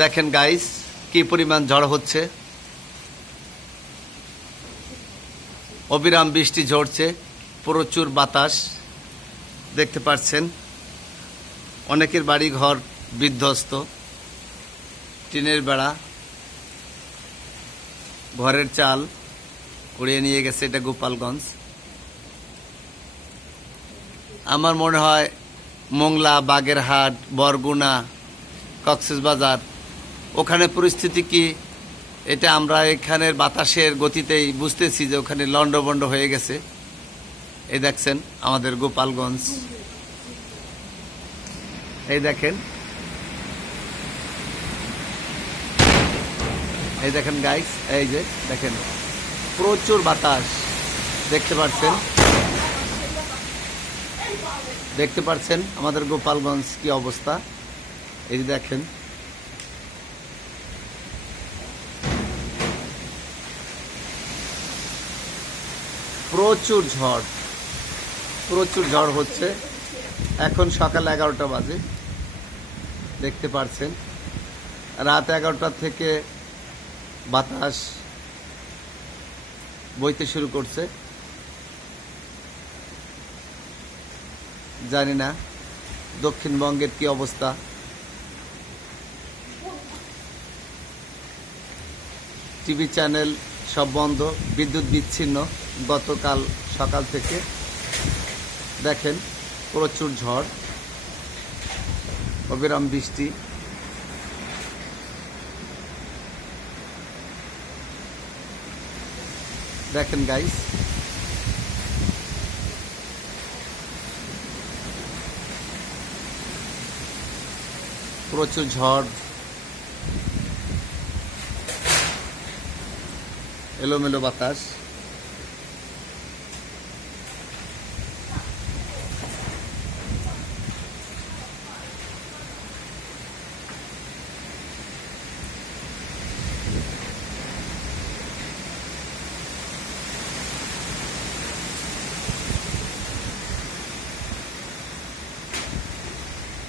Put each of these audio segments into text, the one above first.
দেখেন গাইস কি পরিমাণ ঝড় হচ্ছে, অবিরাম বৃষ্টি ঝরছে, প্রচুর বাতাস দেখতে পাচ্ছেন। অনেকের বাড়ি ঘর বিধ্বস্ত, টিনের বেড়া, ঘরের চাল উড়িয়ে নিয়ে গেছে। এটা গোপালগঞ্জ। আমার মনে হয় মোংলা, বাগেরহাট, বরগুনা, কক্সবাজার ওখানে পরিস্থিতি কি, এটা আমরা এখানের বাতাসের গতিতেই বুঝতেছি যে ওখানে লন্ডভন্ড হয়ে গেছে। এই দেখছেন আমাদের গোপালগঞ্জ, এই দেখেন, এই দেখেন গাইস, এই যে দেখেন প্রচুর বাতাস দেখতে পাচ্ছেন, দেখতে পাচ্ছেন আমাদের গোপালগঞ্জ কি অবস্থা। এই যে দেখেন প্রচুর ঝড়, প্রচুর ঝড় হচ্ছে। এখন সকাল 11টা বাজে, দেখতে পাচ্ছেন। রাত 11টা থেকে বাতাস বইতে শুরু করছে। জানি না দক্ষিণবঙ্গের কি অবস্থা। টিভি চ্যানেল সব বন্ধ, বিদ্যুৎ বিচ্ছিন্ন গতকাল সকাল থেকে। দেখেন প্রচুর ঝড়, অবিরাম বৃষ্টি। দেখেন গাইস, প্রচুর ঝড়, এলোমেলো বাতাস।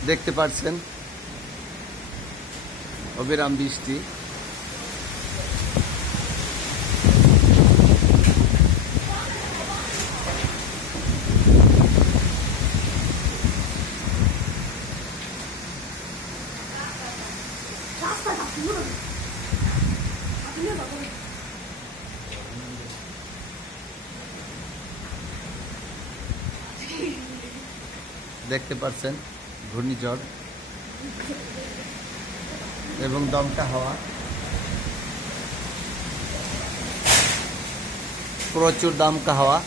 দেখতে পাচ্ছেন অবিরাম বৃষ্টি। দেখতে পাচ্ছেন ঘূর্ণিঝড় এবং দমকা হাওয়া, প্রচুর দমকা হাওয়া।